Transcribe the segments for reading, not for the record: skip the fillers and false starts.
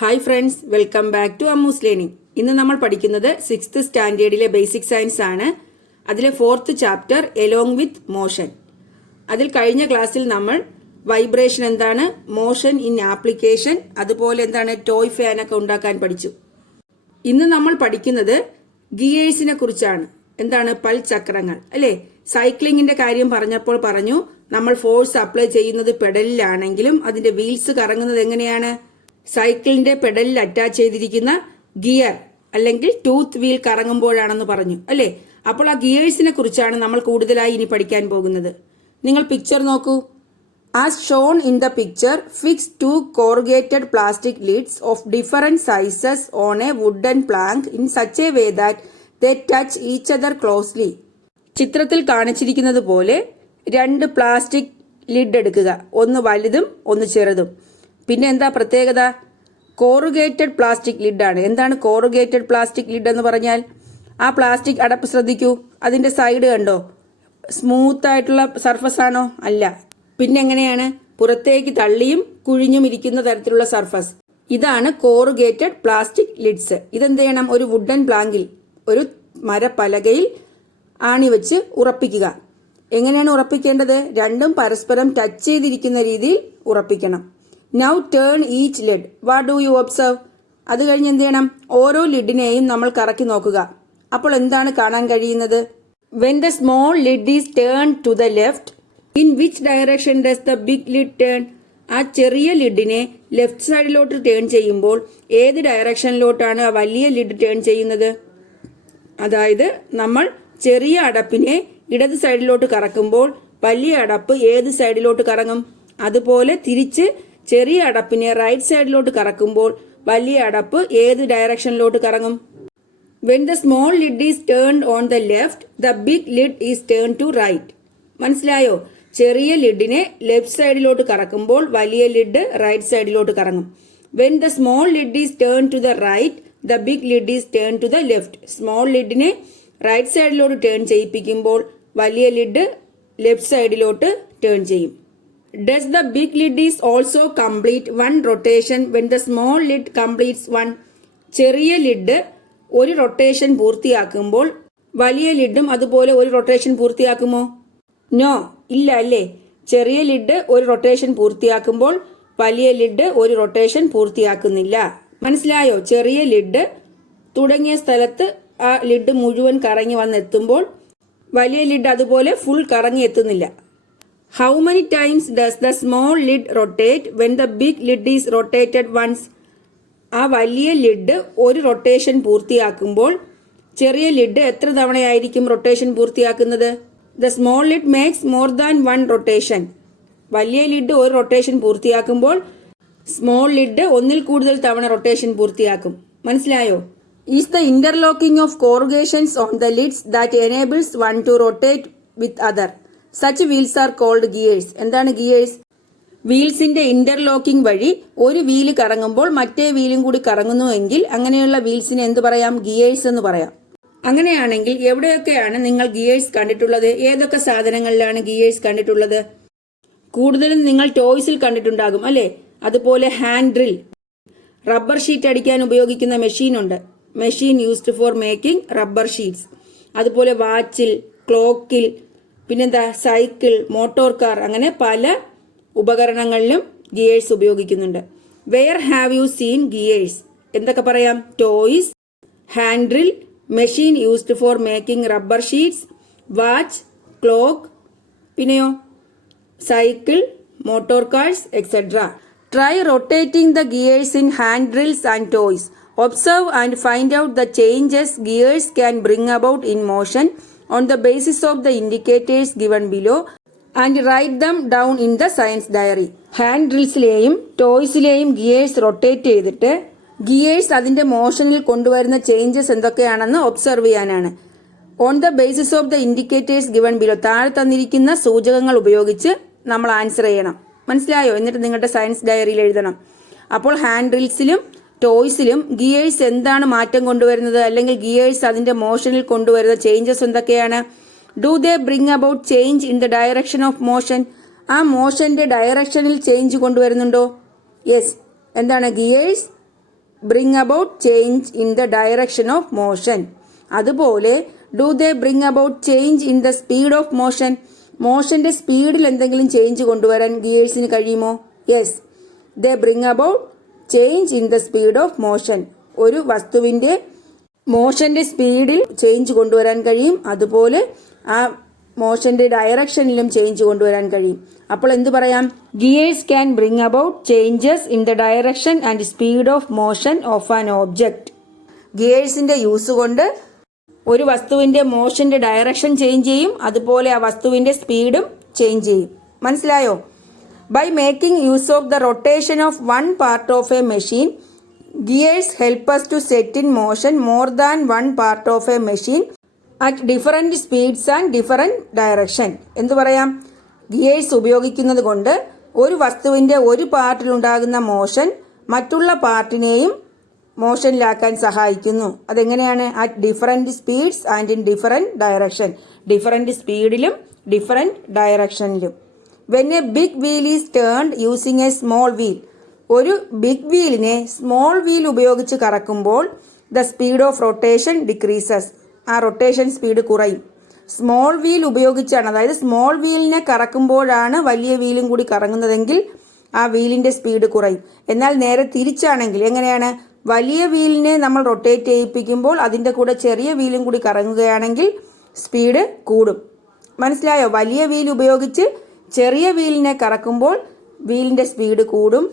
Hi friends, welcome back to Ammu's learning. ഇന്ന് നമ്മൾ പഠിക്കുന്നത് 6th സ്റ്റാൻഡേർഡിലെ ബേസിക് സയൻസ് ആണ്. അതിലെ 4th chapter along with motion. അതിൽ കഴിഞ്ഞ ക്ലാസ്സിൽ നമ്മൾ വൈബ്രേഷൻ എന്താണ്, മോഷൻ ഇൻ ആപ്ലിക്കേഷൻ, അതുപോലെ എന്താണ് ടോയ് ഫാനൊക്കെ ഉണ്ടാക്കാൻ പഠിച്ചു. ഇന്ന് നമ്മൾ പഠിക്കുന്നത് ഗിയേഴ്സിനെ കുറിച്ചാണ്. എന്താണ് പൽചക്രങ്ങൾ അല്ലേ? സൈക്ലിങ്ങിന്റെ കാര്യം പറഞ്ഞപ്പോൾ പറഞ്ഞു നമ്മൾ ഫോഴ്സ് അപ്ലൈ ചെയ്യുന്നത് പെഡലിലാണെങ്കിലും അതിന്റെ വീൽസ് കറങ്ങുന്നത് എങ്ങനെയാണ്? സൈക്കിളിന്റെ പെഡലിൽ അറ്റാച്ച് ചെയ്തിരിക്കുന്ന ഗിയർ അല്ലെങ്കിൽ ടൂത്ത് വീൽ കറങ്ങുമ്പോഴാണെന്ന് പറഞ്ഞു അല്ലേ? അപ്പോൾ ആ ഗിയേഴ്സിനെ കുറിച്ചാണ് നമ്മൾ കൂടുതലായി ഇനി പഠിക്കാൻ പോകുന്നത്. നിങ്ങൾ പിക്ചർ നോക്കൂ. As shown in the picture, fix 2 corrugated plastic lids of different sizes on a wooden plank in such a way that they touch each other closely. ചിത്രത്തിൽ കാണിച്ചിരിക്കുന്നത് പോലെ 2 പ്ലാസ്റ്റിക് ലിഡ് എടുക്കുക. ഒന്ന് വലുതും ഒന്ന് ചെറുതും. പിന്നെ എന്താ പ്രത്യേകത? Corrugated plastic ലിഡാണ്. എന്താണ് കോറുഗേറ്റഡ് പ്ലാസ്റ്റിക് ലിഡ് എന്ന് പറഞ്ഞാൽ? ആ പ്ലാസ്റ്റിക് അടപ്പ് ശ്രദ്ധിക്കൂ. അതിന്റെ സൈഡ് കണ്ടോ? സ്മൂത്ത് ആയിട്ടുള്ള സർഫസ് ആണോ? അല്ല. പിന്നെ എങ്ങനെയാണ്? പുറത്തേക്ക് തള്ളിയും കുഴിഞ്ഞും ഇരിക്കുന്ന തരത്തിലുള്ള സർഫസ്. ഇതാണ് കോറുഗേറ്റഡ് പ്ലാസ്റ്റിക് ലിഡ്സ്. ഇതെന്ത് ചെയ്യണം? ഒരു വുഡൻ പ്ലാങ്കിൽ, ഒരു മരപ്പലകയിൽ ആണി വെച്ച് ഉറപ്പിക്കുക. എങ്ങനെയാണ് ഉറപ്പിക്കേണ്ടത്? രണ്ടും പരസ്പരം ടച്ച് ചെയ്തിരിക്കുന്ന രീതിയിൽ ഉറപ്പിക്കണം. Now turn each lid. What do you observe? അത് കഴിഞ്ഞ് എന്ത് ചെയ്യണം? ഓരോ ലിഡിനെയും നമ്മൾ കറക്കി നോക്കുക. അപ്പോൾ എന്താണ് കാണാൻ കഴിയുന്നത്? When the small lid is turn to the left, in which direction does the big lid turn? ആ ചെറിയ ലിഡിനെ ലെഫ്റ്റ് സൈഡിലോട്ട് ടേൺ ചെയ്യുമ്പോൾ ഏത് ഡയറക്ഷനിലോട്ടാണ് ആ വലിയ ലിഡ് ടേൺ ചെയ്യുന്നത്? അതായത് നമ്മൾ ചെറിയ അടപ്പിനെ ഇടത് സൈഡിലോട്ട് കറക്കുമ്പോൾ വലിയ അടപ്പ് ഏത് സൈഡിലോട്ട് കറങ്ങും? അതുപോലെ തിരിച്ച് ചെറിയ അടപ്പിനെ റൈറ്റ് സൈഡിലോട്ട് കറക്കുമ്പോൾ വലിയ അടപ്പ് ഏത് ഡയറക്ഷനിലോട്ട് കറങ്ങും? When the small lid is turned on the left, the big lid is turn to right. മനസ്സിലായോ? ചെറിയ ലിഡിനെ ലെഫ്റ്റ് സൈഡിലോട്ട് കറക്കുമ്പോൾ വലിയ ലിഡ് റൈറ്റ് സൈഡിലോട്ട് കറങ്ങും. When the small lid is turn to the right, the big lid is turn to the left. Small ലിഡിനെ right സൈഡിലോട്ട് turn ചെയ്യിപ്പിക്കുമ്പോൾ വലിയ ലിഡ് ലെഫ്റ്റ് സൈഡിലോട്ട് ടേൺ ചെയ്യും. Does the big lid is also complete one rotation when the small lid completes one? ചെറിയ lid ഒരു rotation പൂർത്തിയാക്കുമ്പോൾ വലിയ ലിഡും അതുപോലെ ഒരു റൊട്ടേഷൻ പൂർത്തിയാക്കുമോ? നോ, ഇല്ല അല്ലേ? ചെറിയ ലിഡ് ഒരു റൊട്ടേഷൻ പൂർത്തിയാക്കുമ്പോൾ വലിയ ലിഡ് ഒരു റൊട്ടേഷൻ പൂർത്തിയാക്കുന്നില്ല. മനസ്സിലായോ? ചെറിയ ലിഡ് തുടങ്ങിയ സ്ഥലത്ത് ആ ലിഡ് മുഴുവൻ കറങ്ങി വന്നെത്തുമ്പോൾ വലിയ ലിഡ് അതുപോലെ ഫുൾ കറങ്ങി എത്തുന്നില്ല. How many times does the small lid rotate when the big lid is rotated once? ആ വലിയ ലിഡ് ഒരു റൊട്ടേഷൻ പൂർത്തിയാക്കുമ്പോൾ ചെറിയ ലിഡ് എത്ര തവണയായിരിക്കും റൊട്ടേഷൻ പൂർത്തിയാക്കുന്നത്? The small lid makes more than one rotation. വലിയ ലിഡ് ഒരു റൊട്ടേഷൻ പൂർത്തിയാക്കുമ്പോൾ സ്മോൾ ലിഡ് ഒന്നിൽ കൂടുതൽ തവണ റൊട്ടേഷൻ പൂർത്തിയാക്കും. മനസ്സിലായോ? Is the interlocking of corrugations on the lids that enables one to rotate with other. Such wheels are called gears. എന്താണ് gears? വീൽസിന്റെ interlocking വഴി ഒരു വീല് കറങ്ങുമ്പോൾ മറ്റേ വീലും കൂടി കറങ്ങുന്നു എങ്കിൽ അങ്ങനെയുള്ള വീൽസിനെ എന്ത് പറയാം? ഗിയേഴ്സ് എന്ന് പറയാം. അങ്ങനെയാണെങ്കിൽ എവിടെയൊക്കെയാണ് നിങ്ങൾ ഗിയേഴ്സ് കണ്ടിട്ടുള്ളത്? ഏതൊക്കെ സാധനങ്ങളിലാണ് ഗിയേഴ്സ് കണ്ടിട്ടുള്ളത്? കൂടുതലും നിങ്ങൾ ടോയ്സിൽ കണ്ടിട്ടുണ്ടാകും അല്ലേ? അതുപോലെ ഹാൻഡ് ഡ്രിൽ, റബ്ബർ ഷീറ്റ് അടിക്കാൻ ഉപയോഗിക്കുന്ന മെഷീനുണ്ട്. Machine used for making rubber sheets. അതുപോലെ വാച്ചിൽ, ക്ലോക്കിൽ, പിന്നെന്താ സൈക്കിൾ, മോട്ടോർ കാർ, അങ്ങനെ പല ഉപകരണങ്ങളിലും ഗിയേഴ്സ് ഉപയോഗിക്കുന്നുണ്ട്. Where have you seen gears? എന്തൊക്കെ പറയാം? Toys, hand drill, machine used for making rubber sheets, watch, clock, പിന്നെയോ cycle, motor cars etcetera. Try rotating the gears in hand drills and toys. Observe and find out the changes gears can bring about in motion on the basis of the indicators given below and write them down in the science diary. Hand ഡ്രിൽസിലെയും ടോയ്സിലെയും gears rotate ചെയ്തിട്ട് gears അതിന്റെ മോഷനിൽ കൊണ്ടുവരുന്ന changes എന്തൊക്കെയാണെന്ന് observe ചെയ്യാനാണ്. On the basis of the indicators given below. താഴെ തന്നിരിക്കുന്ന സൂചകങ്ങൾ ഉപയോഗിച്ച് നമ്മൾ ആൻസർ ചെയ്യണം. മനസ്സിലായോ? എന്നിട്ട് നിങ്ങളുടെ സയൻസ് ഡയറിയിൽ എഴുതണം. അപ്പോൾ ഹാൻഡ് ഡ്രിൽസിലും ടോയ്സിലും ഗിയേഴ്സ് എന്താണ് മാറ്റം കൊണ്ടുവരുന്നത്, അല്ലെങ്കിൽ ഗിയേഴ്സ് അതിന്റെ മോഷനിൽ കൊണ്ടുവരുന്ന ചേഞ്ചസ് എന്തൊക്കെയാണ്? Do they bring about change in the direction of motion? ആ മോഷന്റെ ഡയറക്ഷനിൽ ചേഞ്ച് കൊണ്ടുവരുന്നുണ്ടോ? യെസ്. എന്താണ്? Gears bring about change in the direction of motion? അതുപോലെ do they bring about change in the speed of motion? മോഷന്റെ സ്പീഡിൽ എന്തെങ്കിലും change കൊണ്ടുവരാൻ ഗിയേഴ്സിന് കഴിയുമോ? Yes, they bring about change in the speed of motion. ഒരു വസ്തുവിന്റെ മോഷന്റെ സ്പീഡിൽ change കൊണ്ടുവരാൻ കഴിയും, അതുപോലെ ആ മോഷന്റെ ഡയറക്ഷനിലും ചേഞ്ച് കൊണ്ടുവരാൻ കഴിയും. അപ്പോൾ എന്ത് പറയാം? Gears can bring about changes in the direction and speed of motion of an object. ഗിയേഴ്സിന്റെ യൂസ് കൊണ്ട് ഒരു വസ്തുവിന്റെ മോഷന്റെ ഡയറക്ഷൻ ചേഞ്ച് ചെയ്യും, അതുപോലെ ആ വസ്തുവിന്റെ സ്പീഡും ചേഞ്ച് ചെയ്യും. മനസ്സിലായോ? By making use of the rotation of one part of a machine, gears help us to set in motion more than one part of a machine at different speeds and different direction. എന്തു പറയാം? Gears ഉപയോഗിക്കുന്നത് കൊണ്ട് ഒരു വസ്തുവിന്റെ ഒരു പാർട്ടിലുണ്ടാകുന്ന motion മറ്റുള്ള പാർട്ടിനെയും മോഷനിലാക്കാൻ സഹായിക്കുന്നു. അതെങ്ങനെയാണ്? At different speeds and in different direction. Different സ്പീഡിലും ഡിഫറൻറ്റ് ഡയറക്ഷനിലും. When a big wheel is turned using a small wheel, ഒരു ബിഗ് വീലിനെ സ്മോൾ വീൽ ഉപയോഗിച്ച് കറക്കുമ്പോൾ the speed of rotation decreases. ആ റൊട്ടേഷൻ സ്പീഡ് കുറയും. സ്മോൾ വീൽ ഉപയോഗിച്ചാണ്, അതായത് സ്മോൾ വീലിനെ കറക്കുമ്പോഴാണ് വലിയ വീലും കൂടി കറങ്ങുന്നതെങ്കിൽ ആ വീലിന്റെ സ്പീഡ് കുറയും. എന്നാൽ നേരെ തിരിച്ചാണെങ്കിൽ എങ്ങനെയാണ്? വലിയ വീലിനെ നമ്മൾ റൊട്ടേറ്റ് ചെയ്യിപ്പിക്കുമ്പോൾ അതിൻ്റെ കൂടെ ചെറിയ വീലും കൂടി കറങ്ങുകയാണെങ്കിൽ സ്പീഡ് കൂടും. മനസ്സിലായോ? വലിയ വീൽ ഉപയോഗിച്ച് ചെറിയ വീലിനെ കറക്കുമ്പോൾ വീലിന്റെ സ്പീഡ് കൂടും,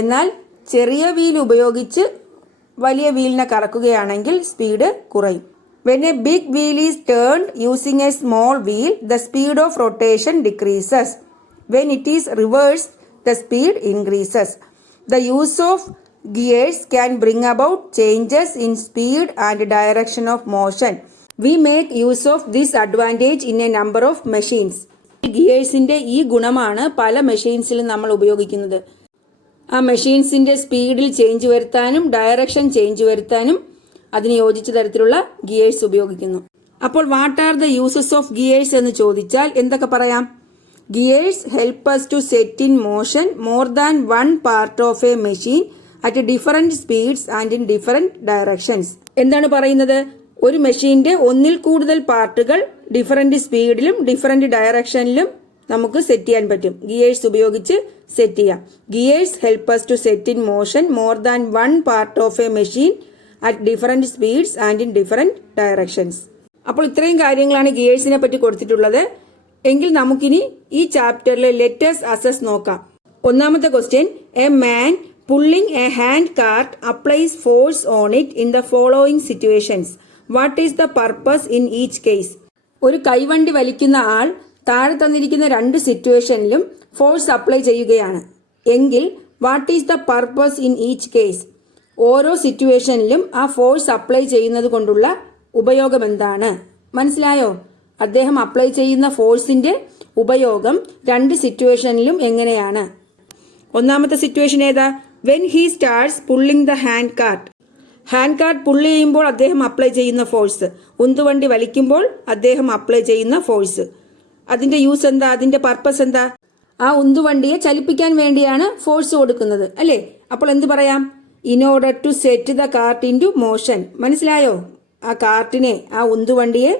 എന്നാൽ ചെറിയ വീൽ ഉപയോഗിച്ച് വലിയ വീലിനെ കറക്കുകയാണെങ്കിൽ സ്പീഡ് കുറയും. When a big wheel is turned using a small wheel, the speed of rotation decreases. When it is reversed, the speed increases. The use of gears can bring about changes in speed and direction of motion. We make use of this advantage in a number of machines. ഗിയേഴ്സിന്റെ ഈ ഗുണമാണ് പല മെഷീൻസിലും നമ്മൾ ഉപയോഗിക്കുന്നത്. ആ മെഷീൻസിന്റെ സ്പീഡിൽ change വരുത്താനും direction change വരുത്താനും അതിന് യോജിച്ച തരത്തിലുള്ള ഗിയേഴ്സ് ഉപയോഗിക്കുന്നു. അപ്പോൾ what are the uses of gears എന്ന് ചോദിച്ചാൽ എന്തൊക്കെ പറയാം? Gears help us to set in motion more than one part of a machine at different speeds and in different directions. എന്താണ് പറയുന്നത്? ഒരു മെഷീന്റെ ഒന്നിൽ കൂടുതൽ പാർട്ടുകൾ ഡിഫറൻറ്റ് സ്പീഡിലും ഡിഫറൻറ്റ് ഡയറക്ഷനിലും നമുക്ക് സെറ്റ് ചെയ്യാൻ പറ്റും. ഗിയേഴ്സ് ഉപയോഗിച്ച് സെറ്റ് ചെയ്യാം. Gears help us to set in motion more than one part of a machine at different speeds and in different directions. അപ്പോൾ ഇത്രയും കാര്യങ്ങളാണ് ഗിയേഴ്സിനെ പറ്റി കൊടുത്തിട്ടുള്ളത്. എങ്കിൽ നമുക്കിനി ഈ ചാപ്റ്ററിലെ ലെറ്റേഴ്സ് അസസ് നോക്കാം. ഒന്നാമത്തെ question, a man pulling A hand cart applies force on it in the following situations. What is the purpose in each case? ഒരു കൈവണ്ടി വലിക്കുന്ന ആൾ താഴെ തന്നിരിക്കുന്ന രണ്ട് സിറ്റുവേഷനിലും ഫോഴ്സ് അപ്ലൈ ചെയ്യുകയാണ് എങ്കിൽ what is the purpose in each case? ഓരോ സിറ്റുവേഷനിലും ആ force apply ചെയ്യുന്നത് കൊണ്ടുള്ള ഉപയോഗം എന്താണ്? മനസ്സിലായോ? അദ്ദേഹം അപ്ലൈ ചെയ്യുന്ന ഫോഴ്സിന്റെ ഉപയോഗം രണ്ട് സിറ്റുവേഷനിലും എങ്ങനെയാണ്? ഒന്നാമത്തെ സിറ്റുവേഷൻ ഏതാ? When he starts pulling the hand cart. Hand cart പുള്ളി ചെയ്യുമ്പോൾ അദ്ദേഹം അപ്ലൈ ചെയ്യുന്ന ഫോഴ്സ്. ഉന്തുവണ്ടി വലിക്കുമ്പോൾ അദ്ദേഹം അപ്ലൈ ചെയ്യുന്ന ഫോഴ്സ്. അതിന്റെ യൂസ് എന്താ? അതിന്റെ പർപ്പസ് എന്താ? ആ ഉന്തുവണ്ടിയെ ചലിപ്പിക്കാൻ വേണ്ടിയാണ് ഫോഴ്സ് കൊടുക്കുന്നത്, അല്ലേ? അപ്പോൾ എന്ത് പറയാം? In order to set the cart into motion. മനസ്സിലായോ? ആ കാർട്ടിനെ, ആ ഉന്തുവണ്ടിയെ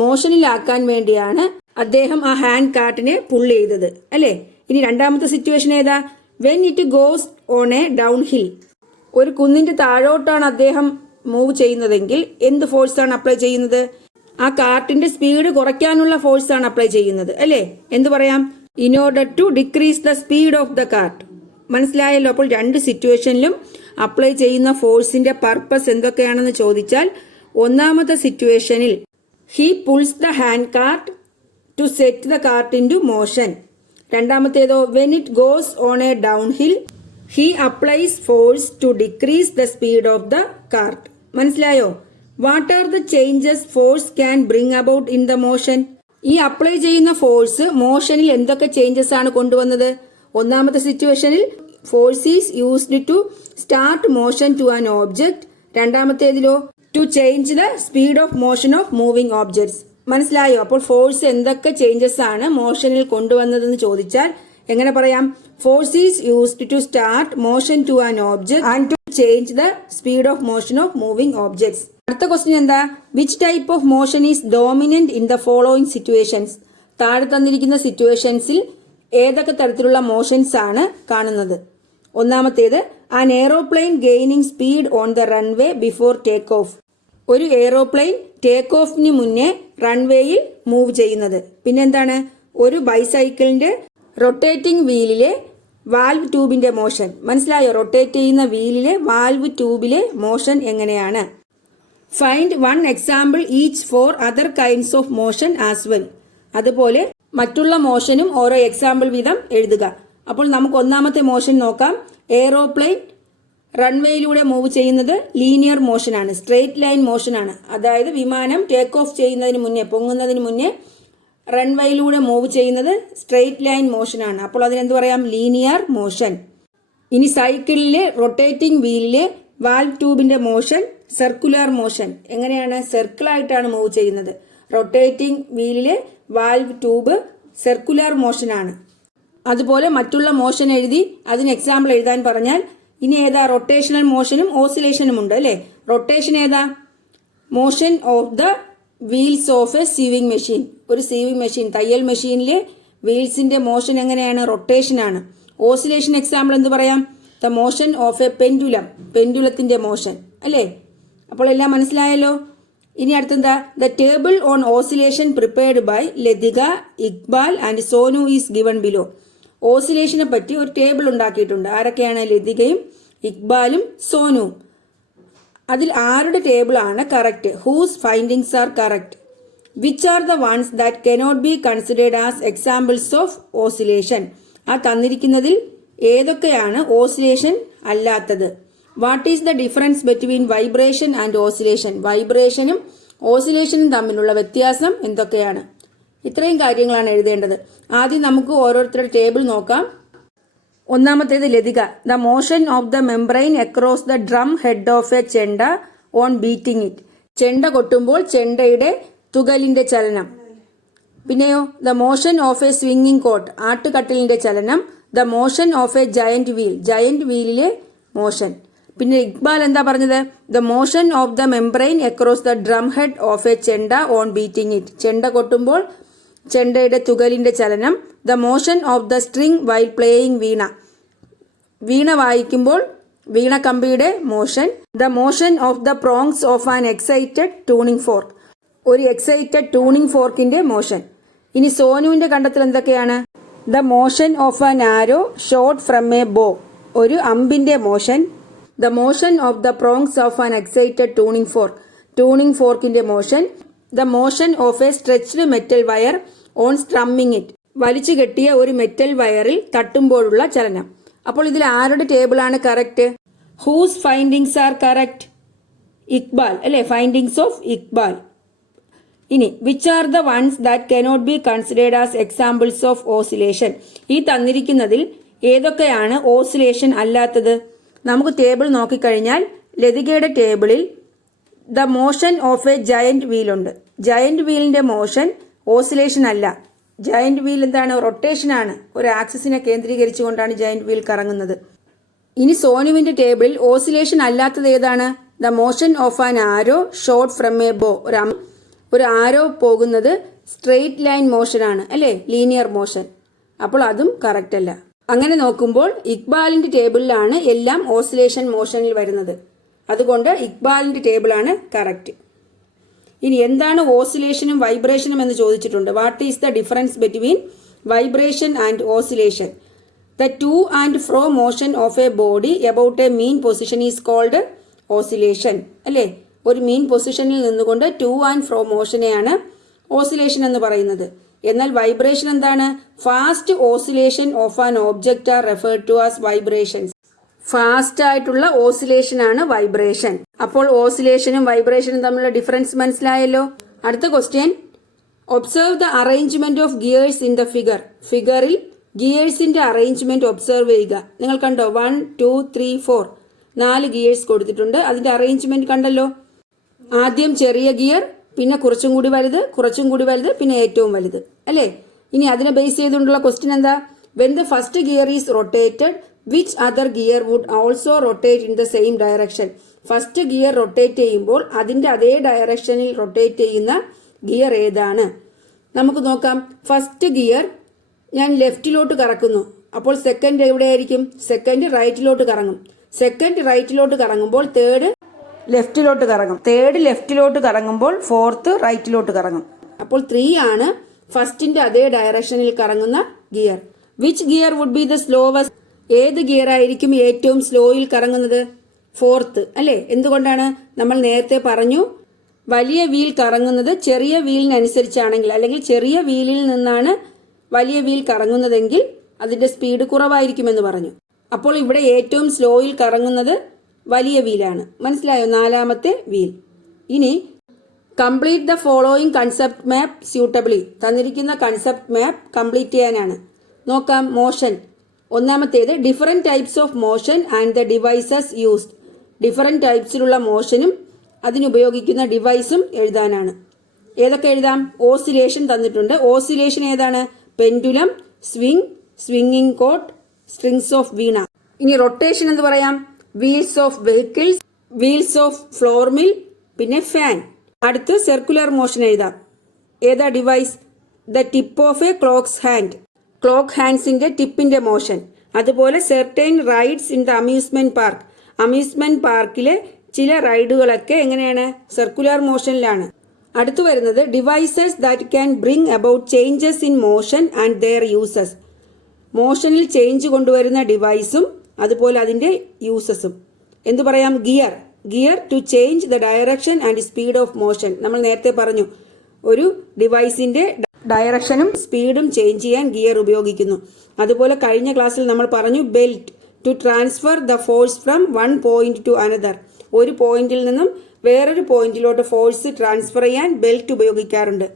മോഷനിലാക്കാൻ വേണ്ടിയാണ് അദ്ദേഹം ആ ഹാൻഡ് കാർട്ടിനെ പുള്ളി ചെയ്തത്, അല്ലേ? ഇനി രണ്ടാമത്തെ സിറ്റുവേഷൻ ഏതാ? When it goes on a down hill. ഒരു കുന്നിന്റെ താഴോട്ടാണ് അദ്ദേഹം മൂവ് ചെയ്യുന്നതെങ്കിൽ എന്ത് ഫോഴ്സാണ് അപ്ലൈ ചെയ്യുന്നത്? ആ കാർട്ടിന്റെ സ്പീഡ് കുറയ്ക്കാനുള്ള ഫോഴ്സാണ് അപ്ലൈ ചെയ്യുന്നത്, അല്ലേ? എന്ത് പറയാം? In order to decrease the speed of the cart. മനസ്സിലായല്ലോ? അപ്പോൾ രണ്ട് സിറ്റുവേഷനിലും അപ്ലൈ ചെയ്യുന്ന ഫോഴ്സിന്റെ പർപ്പസ് എന്തൊക്കെയാണെന്ന് ചോദിച്ചാൽ, ഒന്നാമത്തെ സിറ്റുവേഷനിൽ he pulls the hand cart to set the cart into motion. രണ്ടാമത്തേതോ when it goes on a down hill he applies force to decrease the speed of the cart. മനസ്സിലായോ? What are the changes force can bring about in the motion? ഈ apply ചെയ്യുന്ന force മോഷനിൽ എന്തൊക്കെ changes ആണ് കൊണ്ടുവന്നത്? ഒന്നാമത്തെ സിറ്റുവേഷനിൽ force is used to start motion to an object. രണ്ടാമത്തേതിലോ to change the speed of motion of moving objects. മനസ്സിലായോ? അപ്പോൾ ഫോഴ്സ് എന്തൊക്കെ ചേഞ്ചസ് ആണ് മോഷനിൽ കൊണ്ടുവന്നതെന്ന് ചോദിച്ചാൽ എങ്ങനെ പറയാം? Force is used to start motion to an object and to change the speed of motion of moving objects. അടുത്ത question എന്താ? Which type of motion is dominant in the following situations? താഴെ തന്നിരിക്കുന്ന സിറ്റുവേഷൻസിൽ ഏതൊക്കെ തരത്തിലുള്ള മോഷൻസ് ആണ് കാണുന്നത്? ഒന്നാമത്തേത്, an aeroplane gaining speed on the runway before take off. ഒരു എയ്റോപ്ലെയിൻ ടേക്ക് ഓഫിന് മുന്നേ റൺവേയിൽ മൂവ് ചെയ്യുന്നത്. പിന്നെന്താണ്? ഒരു ബൈസൈക്കിളിന്റെ റൊട്ടേറ്റിംഗ് വീലിലെ വാൽവ് ട്യൂബിന്റെ മോഷൻ. മനസ്സിലായോ? റൊട്ടേറ്റ് ചെയ്യുന്ന വീലിലെ വാൽവ് ട്യൂബിലെ മോഷൻ എങ്ങനെയാണ്? Find one example each for other kinds of motion as well. അതുപോലെ മറ്റുള്ള മോഷനും ഓരോ എക്സാമ്പിൾ വീതം എഴുതുക. അപ്പോൾ നമുക്ക് ഒന്നാമത്തെ മോഷൻ നോക്കാം. എയ്റോപ്ലെയിൻ റൺവേയിലൂടെ മൂവ് ചെയ്യുന്നത് ലീനിയർ മോഷനാണ്, സ്ട്രെയിറ്റ് ലൈൻ മോഷനാണ്. അതായത് വിമാനം ടേക്ക് ഓഫ് ചെയ്യുന്നതിന് മുന്നേ, പൊങ്ങുന്നതിന് മുന്നേ റൺവേയിലൂടെ മൂവ് ചെയ്യുന്നത് സ്ട്രെയിറ്റ് ലൈൻ മോഷനാണ്. അപ്പോൾ അതിനെന്ത് പറയാം? Linear motion. ഇനി സൈക്കിളിലെ റൊട്ടേറ്റിംഗ് വീലിലെ വാൽവ് ട്യൂബിന്റെ മോഷൻ സർക്കുലർ മോഷൻ. എങ്ങനെയാണ്? സർക്കിളായിട്ടാണ് മൂവ് ചെയ്യുന്നത്. റൊട്ടേറ്റിംഗ് വീലിലെ വാൽവ് ട്യൂബ് സർക്കുലർ മോഷനാണ്. അതുപോലെ മറ്റുള്ള മോഷൻ എഴുതി അതിന് എക്സാമ്പിൾ എഴുതാൻ പറഞ്ഞാൽ ഇനി ഏതാ? റൊട്ടേഷണൽ മോഷനും ഓസിലേഷനും ഉണ്ട് അല്ലേ? റൊട്ടേഷൻ ഏതാ? Motion of the wheels of a sewing machine. ഒരു സീവിംഗ് മെഷീൻ, തയ്യൽ മെഷീനിലെ വീൽസിന്റെ മോഷൻ എങ്ങനെയാണ്? റൊട്ടേഷൻ ആണ്. ഓസിലേഷൻ എക്സാമ്പിൾ എന്ത് പറയാം? The motion of a pendulum, പെൻഡുലത്തിന്റെ മോഷൻ അല്ലേ? അപ്പോൾ എല്ലാം മനസ്സിലായല്ലോ. ഇനി അടുത്തെന്താ? The table on oscillation prepared by Latika, Iqbal and Sonu is given below. ഓസിലേഷനെ പറ്റി ഒരു ടേബിൾ ഉണ്ടാക്കിയിട്ടുണ്ട്. ആരൊക്കെയാണ്? ലതികയും ഇക്ബാലും സോനുവും. അതിൽ ആരുടെ ടേബിൾ ആണ് correct? Whose findings are correct? Which are the ones that cannot be considered as examples of oscillation? ആ തന്നിരിക്കുന്നതിൽ ഏതൊക്കെയാണ് ഓസിലേഷൻ അല്ലാത്തത്? What is the difference between vibration and oscillation? വൈബ്രേഷനും ഓസിലേഷനും തമ്മിലുള്ള വ്യത്യാസം എന്തൊക്കെയാണ്? ഇത്രയും കാര്യങ്ങളാണ് എഴുതേണ്ടത്. ആദ്യം നമുക്ക് ഓരോരുത്തരുടെ ടേബിൾ നോക്കാം. ഒന്നാമത്തേത് Latika. The motion of the membrane across the drum head of a chenda on beating it. ചെണ്ട കൊട്ടുമ്പോൾ ചെണ്ടയുടെ തുകലിന്റെ ചലനം. പിന്നെയോ the motion of a swinging cot, ആട്ടുകട്ടിലിന്റെ ചലനം. The motion of a giant wheel, giant വീലിലെ മോഷൻ. പിന്നെ ഇക്ബാൽ എന്താ പറഞ്ഞത്? The motion of the membrane across the drum head of a chenda on beating it. ചെണ്ട കൊട്ടുമ്പോൾ ചെണ്ടയുടെ തുകലിന്റെ ചലനം. The motion of the string while playing veena, വീണ വായിക്കുമ്പോൾ വീണക്കമ്പിയുടെ motion. The motion of the prongs of an excited tuning fork, ഒരു excited tuning ഫോർക്കിന്റെ മോഷൻ. ഇനി സോനുവിന്റെ കണ്ടെത്തൽ എന്തൊക്കെയാണ്? The motion of an arrow shot from a bow, ഒരു അമ്പിന്റെ motion. The motion of the prongs of an excited tuning fork, tuning ഫോർക്കിന്റെ motion. The motion of a stretched metal wire on strumming it, വലിച്ചു കെട്ടിയ ഒരു metal വയറിൽ തട്ടുമ്പോഴുള്ള ചലനം. അപ്പോൾ ഇതിൽ ആരുടെ ടേബിളാണ് correct? Whose findings are correct? Iqbal അല്ലെ? Findings of Iqbal. ഇനി which are the ones that cannot be considered as examples of oscillation? ഈ തന്നിരിക്കുന്നതിൽ ഏതൊക്കെയാണ് ഓസിലേഷൻ അല്ലാത്തത്? നമുക്ക് ടേബിൾ നോക്കിക്കഴിഞ്ഞാൽ ലതികയുടെ ടേബിളിൽ the motion of a giant wheel ഉണ്ട്. ജയന്റ് വീലിന്റെ മോഷൻ ഓസിലേഷൻ അല്ല. ജയന്റ് വീൽ എന്താണ്? റൊട്ടേഷനാണ്. ഒരു ആക്സിസിനെ കേന്ദ്രീകരിച്ചുകൊണ്ടാണ് ജയന്റ് വീൽ കറങ്ങുന്നത്. ഇനി സോനുവിന്റെ ടേബിളിൽ ഓസിലേഷൻ അല്ലാത്തത് ഏതാണ്? The motion of an arrow shot from a bow, ഒരു ആരോ പോകുന്നത് സ്ട്രെയിറ്റ് ലൈൻ മോഷനാണ് അല്ലേ? Linear motion. അപ്പോൾ അതും കറക്റ്റ് അല്ല. അങ്ങനെ നോക്കുമ്പോൾ ഇക്ബാലിന്റെ ടേബിളിലാണ് എല്ലാം ഓസിലേഷൻ മോഷനിൽ വരുന്നത്. അതുകൊണ്ട് ഇക്ബാലിന്റെ ടേബിളാണ് കറക്റ്റ്. ഇനി എന്താണ് ഓസിലേഷനും വൈബ്രേഷനും എന്ന് ചോദിച്ചിട്ടുണ്ട്. What is the difference between vibration and oscillation? The to and fro motion of a body about a mean position is called oscillation അല്ലേ? ഒരു മീൻ പൊസിഷനിൽ നിന്നുകൊണ്ട് ടു ആൻഡ് ഫ്രോ മോഷനെയാണ് ഓസിലേഷൻ എന്ന് പറയുന്നത്. എന്നാൽ വൈബ്രേഷൻ എന്താണ്? Fast oscillation of an object are referred to as vibrations. Fast ആയിട്ടുള്ള ഓസിലേഷൻ ആണ് വൈബ്രേഷൻ. അപ്പോൾ ഓസിലേഷനും വൈബ്രേഷനും തമ്മിലുള്ള ഡിഫറൻസ് മനസ്സിലായല്ലോ. അടുത്ത question, observe the arrangement of gears in the figure. ഫിഗറിൽ ഗിയേഴ്സിന്റെ അറേഞ്ച്മെന്റ് ഒബ്സർവ് ചെയ്യുക. നിങ്ങൾ കണ്ടോ? 1 2 3 4 4 ഗിയേഴ്സ് കൊടുത്തിട്ടുണ്ട്. അതിന്റെ അറേഞ്ച്മെന്റ് കണ്ടല്ലോ. ആദ്യം ചെറിയ ഗിയർ, പിന്നെ കുറച്ചും കൂടി വലുത്, കുറച്ചും കൂടി വലുത്, പിന്നെ ഏറ്റവും വലുത് അല്ലേ? ഇനി അതിനെ ബേസ് ചെയ്തുകൊണ്ടുള്ള ക്വസ്റ്റ്യൻ എന്താ? When the first gear is rotated which other gear would also rotate in the same direction. First gear rotate ചെയ്യുമ്പോൾ അതിന്റെ അതേ ഡയറക്ഷനിൽ റൊട്ടേറ്റ് ചെയ്യുന്ന ഗിയർ ഏതാണ്? നമുക്ക് നോക്കാം. ഫസ്റ്റ് ഗിയർ ഞാൻ ലെഫ്റ്റിലോട്ട് കറക്കുന്നു, അപ്പോൾ സെക്കൻഡ് എവിടെയായിരിക്കും? സെക്കൻഡ് റൈറ്റിലോട്ട് കറങ്ങും. സെക്കൻഡ് റൈറ്റിലോട്ട് കറങ്ങുമ്പോൾ തേർഡ് ലെഫ്റ്റിലോട്ട് കറങ്ങും. തേർഡ് ലെഫ്റ്റിലോട്ട് കറങ്ങുമ്പോൾ ഫോർത്ത് റൈറ്റിലോട്ട് കറങ്ങും. അപ്പോൾ 3 ആണ് ഫസ്റ്റിന്റെ അതേ ഡയറക്ഷനിൽ കറങ്ങുന്ന gear. Which gear would be the slowest? ഏത് ഗിയർ ആയിരിക്കും ഏറ്റവും സ്ലോയിൽ കറങ്ങുന്നത്? ഫോർത്ത് അല്ലേ? എന്തുകൊണ്ടാണ്? നമ്മൾ നേരത്തെ പറഞ്ഞു, വലിയ വീൽ കറങ്ങുന്നത് ചെറിയ വീലിനനുസരിച്ചാണെങ്കിൽ, അല്ലെങ്കിൽ ചെറിയ വീലിൽ നിന്നാണ് വലിയ വീൽ കറങ്ങുന്നതെങ്കിൽ അതിന്റെ സ്പീഡ് കുറവായിരിക്കുമെന്ന് പറഞ്ഞു. അപ്പോൾ ഇവിടെ ഏറ്റവും സ്ലോയിൽ കറങ്ങുന്നത് വലിയ വീലാണ്. മനസ്സിലായോ? 4ാമത്തെ വീൽ. ഇനി complete the following concept map suitably. തന്നിരിക്കുന്ന കൺസെപ്റ്റ് മാപ്പ് കംപ്ലീറ്റ് ചെയ്യാനാണ്. നോക്കാം. മോഷൻ. ഒന്നാമത്തേത് different types of motion and the devices used. Different ടൈപ്സിലുള്ള മോഷനും അതിനുപയോഗിക്കുന്ന ഡിവൈസും എഴുതാനാണ്. ഏതൊക്കെ എഴുതാം? ഓസിലേഷൻ തന്നിട്ടുണ്ട്. ഓസിലേഷൻ ഏതാണ്? Pendulum, swing, swinging cot, strings of veena. ഇനി റൊട്ടേഷൻ എന്ന് പറയാം. Wheels of vehicles, wheels of flour mill, പിന്നെ ഫാൻ. അടുത്ത് സർക്കുലർ മോഷൻ എഴുതാം. ഏതാ device? The tip of A clock's hand. Clock ഹാൻഡ്സിന്റെ ടിപ്പിന്റെ മോഷൻ. അതുപോലെ certain rides in the amusement park. Amusement പാർക്കിലെ ചില റൈഡുകളൊക്കെ എങ്ങനെയാണ്? സർക്കുലർ മോഷനിലാണ്. അടുത്തു വരുന്നത് devices that can bring about changes in motion and their uses. മോഷനിൽ ചേഞ്ച് കൊണ്ടുവരുന്ന ഡിവൈസും അതുപോലെ അതിന്റെ യൂസസും. എന്തു പറയാം? Gear. Gear to change the direction and speed of motion. നമ്മൾ നേരത്തെ പറഞ്ഞു, ഒരു ഡിവൈസിന്റെ ഡയറക്ഷനും സ്പീഡും ചേഞ്ച് ചെയ്യാൻ ഗിയർ ഉപയോഗിക്കുന്നു. അതുപോലെ കഴിഞ്ഞ ക്ലാസ്സിൽ നമ്മൾ പറഞ്ഞു belt to transfer the force from one point to another. ഒരു പോയിന്റിൽ നിന്നും വേറൊരു പോയിന്റിലോട്ട് ഫോഴ്സ് ട്രാൻസ്ഫർ ചെയ്യാൻ ബെൽറ്റ് ഉപയോഗിക്കാറുണ്ട്.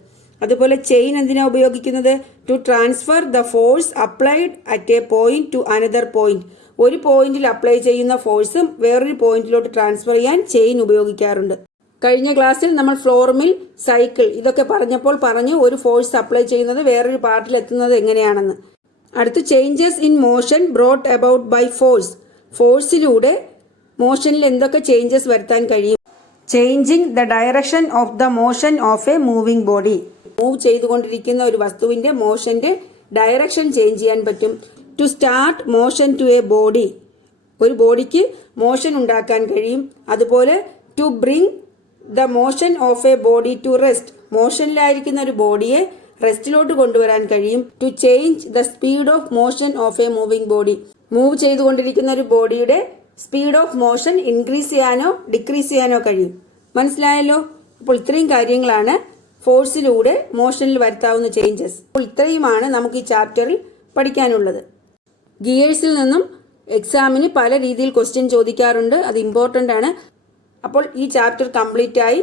അതുപോലെ ചെയിൻ എന്തിനാ ഉപയോഗിക്കുന്നത്? To transfer the force applied at a point to another point. ഒരു പോയിന്റിൽ അപ്ലൈ ചെയ്യുന്ന ഫോഴ്സ് വേറൊരു പോയിന്റിലോട്ട് ട്രാൻസ്ഫർ ചെയ്യാൻ ചെയിൻ ഉപയോഗിക്കാറുണ്ട്. കഴിഞ്ഞ ക്ലാസ്സിൽ നമ്മൾ ഫ്ലോർ മിൽ, സൈക്കിൾ ഇതൊക്കെ പറഞ്ഞപ്പോൾ പറഞ്ഞു ഒരു ഫോഴ്സ് അപ്ലൈ ചെയ്യുന്നത് വേറൊരു പാർട്ടിൽ എത്തുന്നത് എങ്ങനെയാണെന്ന്. അടുത്ത് changes in motion brought about by force. ഫോഴ്സിലൂടെ മോഷനിൽ എന്തൊക്കെ ചേഞ്ചസ് വരുത്താൻ കഴിയും? Changing the direction of the motion of a moving body. Move ചെയ്തുകൊണ്ടിരിക്കുന്ന ഒരു വസ്തുവിന്റെ മോഷന്റെ ഡയറക്ഷൻ ചേഞ്ച് ചെയ്യാൻ പറ്റും. To start motion to a body. ഒരു ബോഡിക്ക് മോഷൻ ഉണ്ടാക്കാൻ കഴിയും. അതുപോലെ to bring the motion of a body to rest. മോഷനിലായിരിക്കുന്ന ഒരു ബോഡിയെ റെസ്റ്റിലോട്ട് കൊണ്ടുവരാൻ കഴിയും. To change the speed of motion of a moving body. Move ചെയ്തുകൊണ്ടിരിക്കുന്ന ഒരു ബോഡിയുടെ സ്പീഡ് ഓഫ് മോഷൻ ഇൻക്രീസ് ചെയ്യാനോ ഡിക്രീസ് ചെയ്യാനോ കഴിയും. മനസ്സിലായല്ലോ? അപ്പോൾ ഇത്രയും കാര്യങ്ങളാണ് ഫോഴ്സിലൂടെ മോഷനിൽ വരുത്താവുന്ന ചേഞ്ചസ്. അപ്പോൾ ഇത്രയുമാണ് നമുക്ക് ഈ ചാപ്റ്ററിൽ പഠിക്കാനുള്ളത്. ഗിയേഴ്സിൽ നിന്നും എക്സാമിന് പല രീതിയിൽ ക്വസ്റ്റ്യൻ ചോദിക്കാറുണ്ട്. അത് ഇമ്പോർട്ടൻ്റ് ആണ്. അപ്പോൾ ഈ ചാപ്റ്റർ കംപ്ലീറ്റ് ആയി.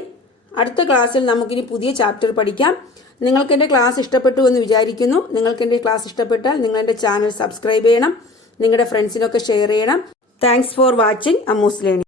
അടുത്ത ക്ലാസ്സിൽ നമുക്കിനി പുതിയ ചാപ്റ്റർ പഠിക്കാം. നിങ്ങൾക്ക് എൻ്റെ ക്ലാസ് ഇഷ്ടപ്പെട്ടു എന്ന് വിചാരിക്കുന്നു. നിങ്ങൾക്ക് എൻ്റെ ക്ലാസ് ഇഷ്ടപ്പെട്ടാൽ നിങ്ങൾ എൻ്റെ ചാനൽ സബ്സ്ക്രൈബ് ചെയ്യണം. നിങ്ങളുടെ ഫ്രണ്ട്സിനൊക്കെ ഷെയർ ചെയ്യണം. Thanks for watching Ammu's learning.